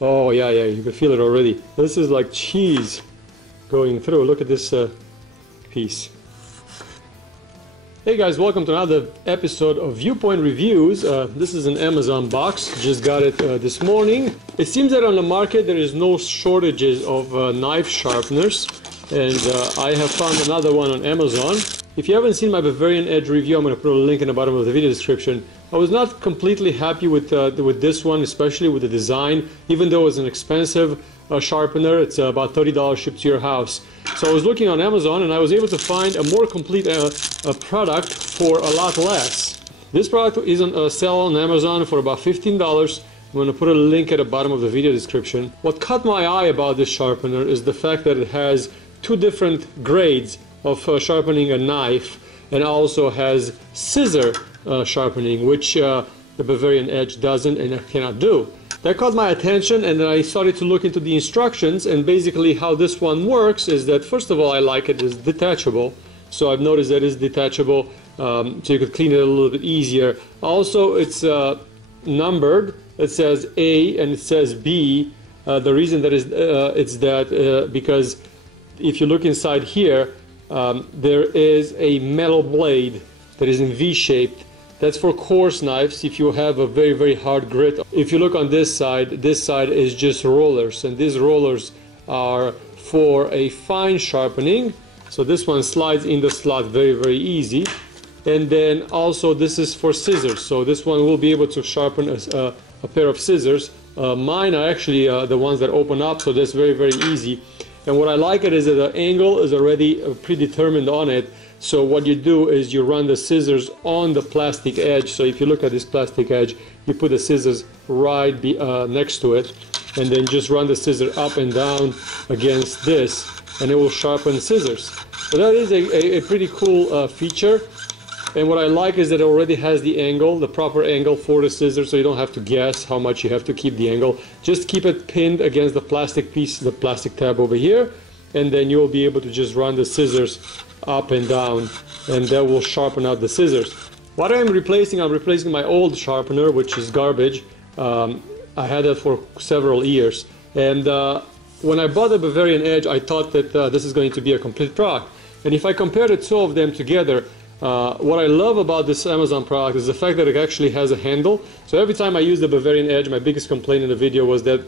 Oh yeah, yeah, you can feel it already. This is like cheese going through. Look at this piece. Hey guys, welcome to another episode of Viewpoint Reviews. This is an Amazon box, just got it this morning. It seems that on the market there is no shortages of knife sharpeners, and I have found another one on Amazon. If you haven't seen my Bavarian Edge review, I'm going to put a link in the bottom of the video description. I was not completely happy with this one, especially with the design, even though it was an expensive sharpener. It's about $30 shipped to your house. So I was looking on Amazon and I was able to find a more complete product for a lot less. This product is on sale on Amazon for about $15. I'm going to put a link at the bottom of the video description. What caught my eye about this sharpener is the fact that it has two different grades of sharpening a knife, and also has scissor sharpening, which the Bavarian Edge doesn't and cannot do. That caught my attention, and then I started to look into the instructions, and basically how this one works is that, first of all, I like it is detachable. So I've noticed that it's detachable, so you could clean it a little bit easier. Also, it's numbered. It says A and it says B. The reason that is it's that because if you look inside here, there is a metal blade that is in V-shaped. That's for coarse knives if you have a very, very hard grit. If you look on this side is just rollers, and these rollers are for a fine sharpening. So this one slides in the slot very, very easy. And then also this is for scissors. So this one will be able to sharpen a pair of scissors. Mine are actually the ones that open up, so that's very, very easy. And what I like it is that the angle is already predetermined on it. So what you do is you run the scissors on the plastic edge. So if you look at this plastic edge, you put the scissors right next to it, and then just run the scissor up and down against this, and it will sharpen scissors. So that is a pretty cool feature. And what I like is that it already has the angle, the proper angle for the scissors, so you don't have to guess how much you have to keep the angle. Just keep it pinned against the plastic piece, the plastic tab over here, and then you'll be able to just run the scissors up and down, and that will sharpen out the scissors. What I'm replacing my old sharpener, which is garbage. I had that for several years, and when I bought the Bavarian Edge, I thought that this is going to be a complete product. And if I compare the two of them together, what I love about this Amazon product is the fact that it actually has a handle. So every time I use the Bavarian Edge, my biggest complaint in the video was that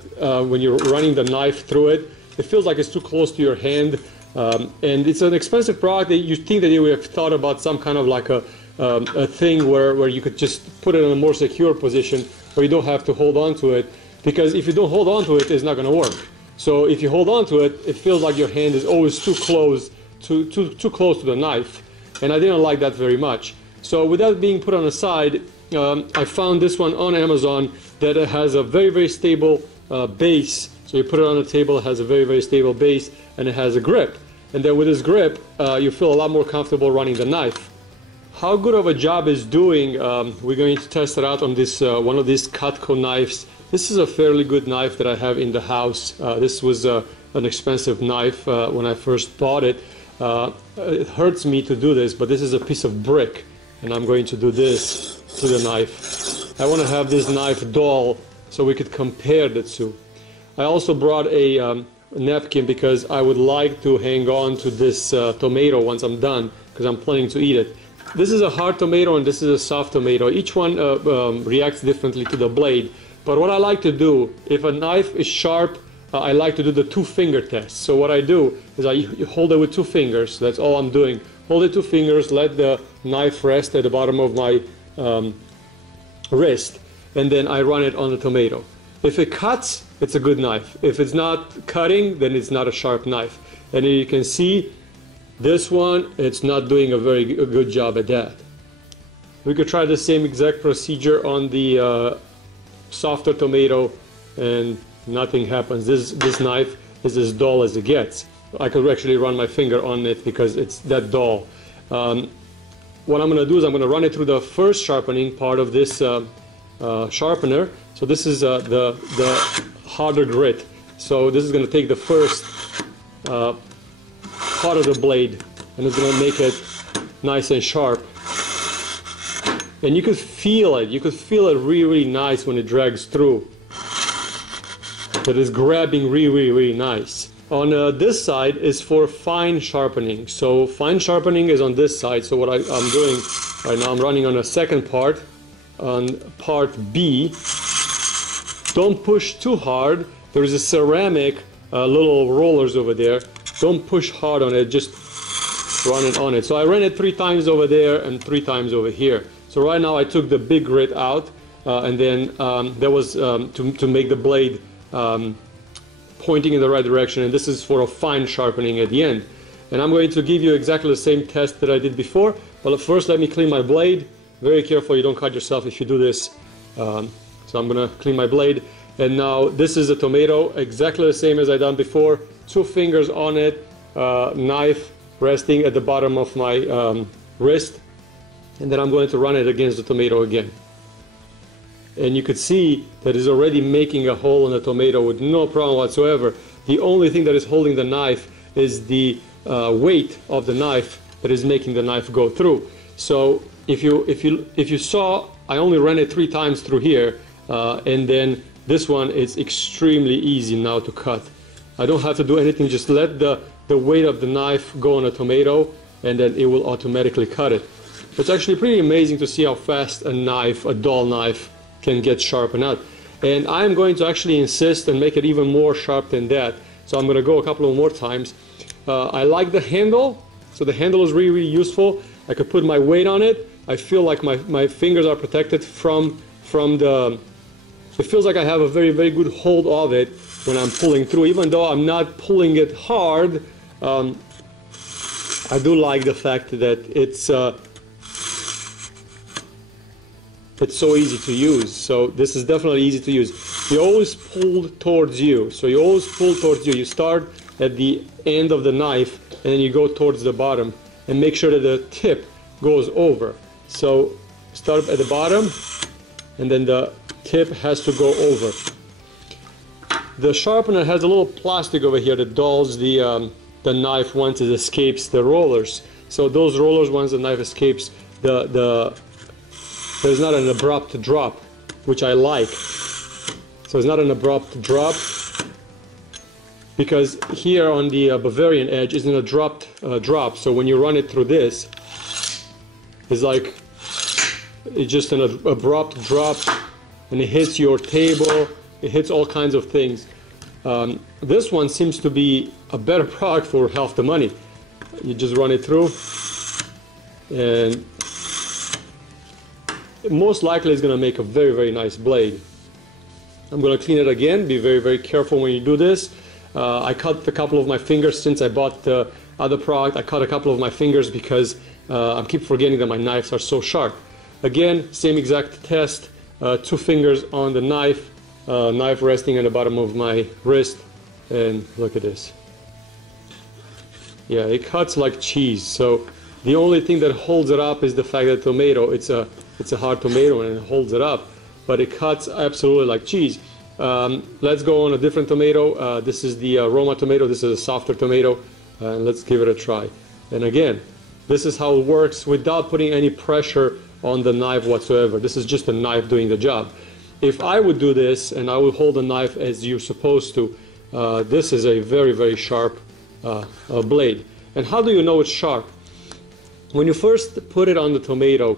when you're running the knife through it, it feels like it's too close to your hand. And it's an expensive product that you think that you would have thought about some kind of like a thing where you could just put it in a more secure position where you don't have to hold on to it. Because if you don't hold on to it, it's not going to work. So if you hold on to it, it feels like your hand is always too close to the knife. And I didn't like that very much. So with that being put on the side, I found this one on Amazon that it has a very, very stable base. So you put it on the table, it has a very, very stable base, and it has a grip. And then with this grip, you feel a lot more comfortable running the knife. How good of a job it's doing, we're going to test it out on this one of these Cutco knives. This is a fairly good knife that I have in the house. This was an expensive knife when I first bought it. It hurts me to do this, but this is a piece of brick, and I'm going to do this to the knife. I want to have this knife dull so we could compare the two. I also brought a napkin because I would like to hang on to this tomato once I'm done, because I'm planning to eat it. This is a hard tomato and this is a soft tomato. Each one reacts differently to the blade, but what I like to do, if a knife is sharp, I like to do the two-finger test. So what I do is I hold it with two fingers. That's all I'm doing. Hold it two fingers, let the knife rest at the bottom of my wrist, and then I run it on the tomato. If it cuts, it's a good knife. If it's not cutting, then it's not a sharp knife. And you can see this one, it's not doing a very good job at that. We could try the same exact procedure on the softer tomato, and nothing happens. This knife is as dull as it gets. I could actually run my finger on it because it's that dull. What I'm going to do is I'm going to run it through the first sharpening part of this sharpener. So this is the harder grit. So this is going to take the first part of the blade, and it's going to make it nice and sharp. And you could feel it. You could feel it really, really nice when it drags through. that is grabbing really nice. On this side is for fine sharpening. So fine sharpening is on this side. So what I'm doing right now, I'm running on a second part, on part B. Don't push too hard. There is a ceramic little rollers over there. Don't push hard on it, just run it on it. So I ran it 3 times over there and 3 times over here. So right now I took the big grit out, and then that was to make the blade pointing in the right direction, and this is for a fine sharpening at the end. And I'm going to give you exactly the same test that I did before, but first let me clean my blade. Very careful you don't cut yourself if you do this. So I'm gonna clean my blade, and now this is a tomato, exactly the same as I done before. 2 fingers on it, knife resting at the bottom of my wrist, and then I'm going to run it against the tomato again. And you could see that it's already making a hole in the tomato with no problem whatsoever. The only thing that is holding the knife is the weight of the knife that is making the knife go through. So if you saw, I only ran it 3 times through here, and then this one is extremely easy now to cut. I don't have to do anything, just let the weight of the knife go on a tomato, and then it will automatically cut it. It's actually pretty amazing to see how fast a knife, a dull knife, can get sharpened out. And I'm going to actually insist and make it even more sharp than that. So I'm going to go a couple of more times. I like the handle, so the handle is really useful. I could put my weight on it. I feel like my fingers are protected from the... It feels like I have a very good hold of it when I'm pulling through. Even though I'm not pulling it hard, I do like the fact that it's so easy to use. So this is definitely easy to use. You always pull towards you. So you always pull towards you. You start at the end of the knife and then you go towards the bottom, and make sure that the tip goes over. So start at the bottom and then the tip has to go over. The sharpener has a little plastic over here that dulls the knife once it escapes the rollers. So those rollers, once the knife escapes, there's not an abrupt drop, which I like. So it's not an abrupt drop, because here on the Bavarian edge isn't a drop. So when you run it through this, it's like it's just an abrupt drop, and it hits your table. It hits all kinds of things. This one seems to be a better product for half the money. You just run it through, and most likely it's going to make a very nice blade. I'm going to clean it again. Be very careful when you do this. I cut a couple of my fingers since I bought the other product. I cut a couple of my fingers because I keep forgetting that my knives are so sharp. Again, same exact test. 2 fingers on the knife, knife resting at the bottom of my wrist, and look at this. Yeah, it cuts like cheese. So the only thing that holds it up is the fact that tomato, it's a hard tomato and it holds it up, but it cuts absolutely like cheese. Let's go on a different tomato. This is the Roma tomato. This is a softer tomato, and let's give it a try. And again, this is how it works without putting any pressure on the knife whatsoever. This is just a knife doing the job. If I would do this and I would hold the knife as you're supposed to, this is a very sharp blade. And how do you know it's sharp? When you first put it on the tomato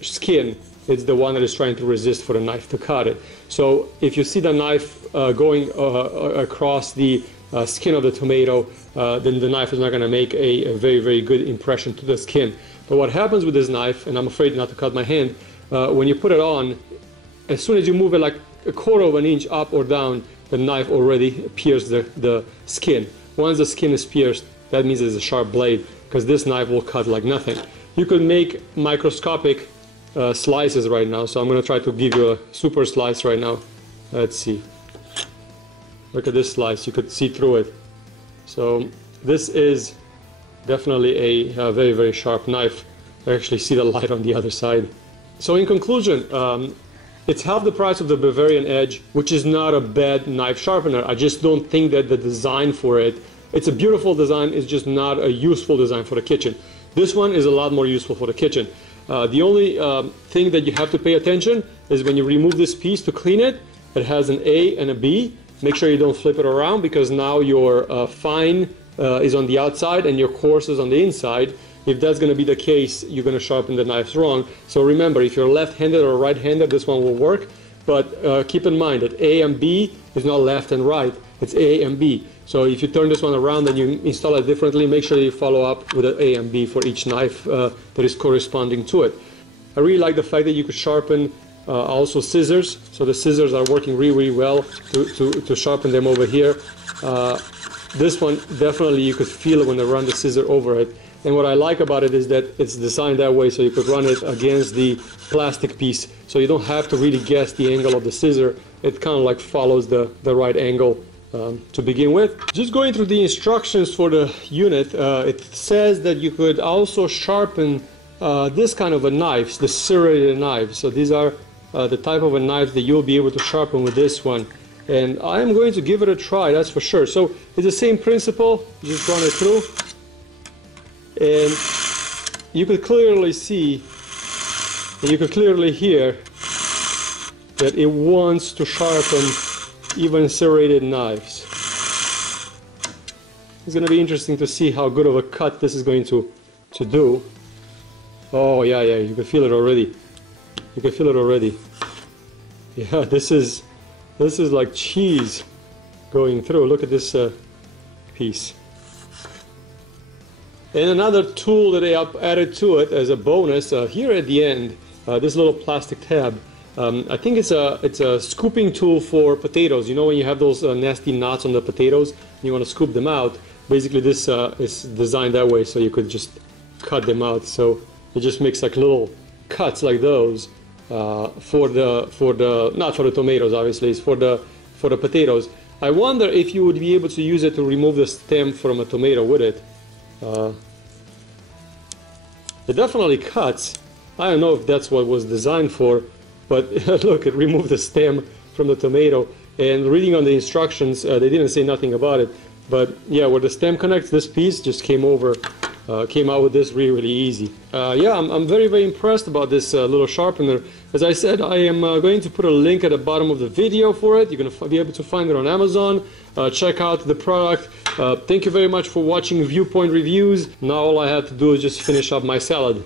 skin, it's the one that is trying to resist for the knife to cut it. So if you see the knife going across the skin of the tomato, then the knife is not going to make a very good impression to the skin. But what happens with this knife, and I'm afraid not to cut my hand, when you put it on, as soon as you move it like a quarter of an inch up or down, the knife already pierces the skin. Once the skin is pierced, that means it's a sharp blade, because this knife will cut like nothing. You could make microscopic slices right now, so I'm going to try to give you a super slice right now. Let's see. Look at this slice, you could see through it. So this is definitely a very sharp knife. I actually see the light on the other side. So in conclusion, it's half the price of the Bavarian Edge, which is not a bad knife sharpener. I just don't think that the design for it, it's a beautiful design, it's just not a useful design for the kitchen. This one is a lot more useful for the kitchen. The only thing that you have to pay attention is when you remove this piece to clean it, it has an A and a B. Make sure you don't flip it around, because now your fine is on the outside and your coarse is on the inside. If that's going to be the case, you're going to sharpen the knives wrong. So remember, if you're left-handed or right-handed, this one will work. But keep in mind that A and B is not left and right, it's A and B. So if you turn this one around and you install it differently, make sure you follow up with an A and B for each knife that is corresponding to it. I really like the fact that you could sharpen also scissors. So the scissors are working really well to sharpen them over here. This one, definitely you could feel it when I run the scissor over it. And what I like about it is that it's designed that way so you could run it against the plastic piece. So you don't have to really guess the angle of the scissor. It kind of like follows the right angle to begin with. Just going through the instructions for the unit, it says that you could also sharpen this kind of a knife, the serrated knives. So these are the type of a knife that you'll be able to sharpen with this one. And I am going to give it a try, that's for sure. So it's the same principle, you just run it through. And you could clearly see, and you could clearly hear that it wants to sharpen even serrated knives. It's going to be interesting to see how good of a cut this is going to do. Oh yeah, you can feel it already. You can feel it already. Yeah, this is like cheese going through. Look at this piece. And another tool that I added to it as a bonus, here at the end, this little plastic tab. I think it's a scooping tool for potatoes. You know when you have those nasty knots on the potatoes and you want to scoop them out? Basically this is designed that way so you could just cut them out. So it just makes like little cuts like those for the not for the tomatoes, obviously, it's for the potatoes. I wonder if you would be able to use it to remove the stem from a tomato with it. It definitely cuts. I don't know if that's what was designed for, but look, it removed the stem from the tomato. And reading on the instructions, they didn't say nothing about it. But yeah, where the stem connects, this piece just came out with this really easy. Yeah, I'm very impressed about this little sharpener. As I said, I am going to put a link at the bottom of the video for it. You're going to be able to find it on Amazon. Check out the product. Thank you very much for watching Viewpoint Reviews. Now all I have to do is just finish up my salad.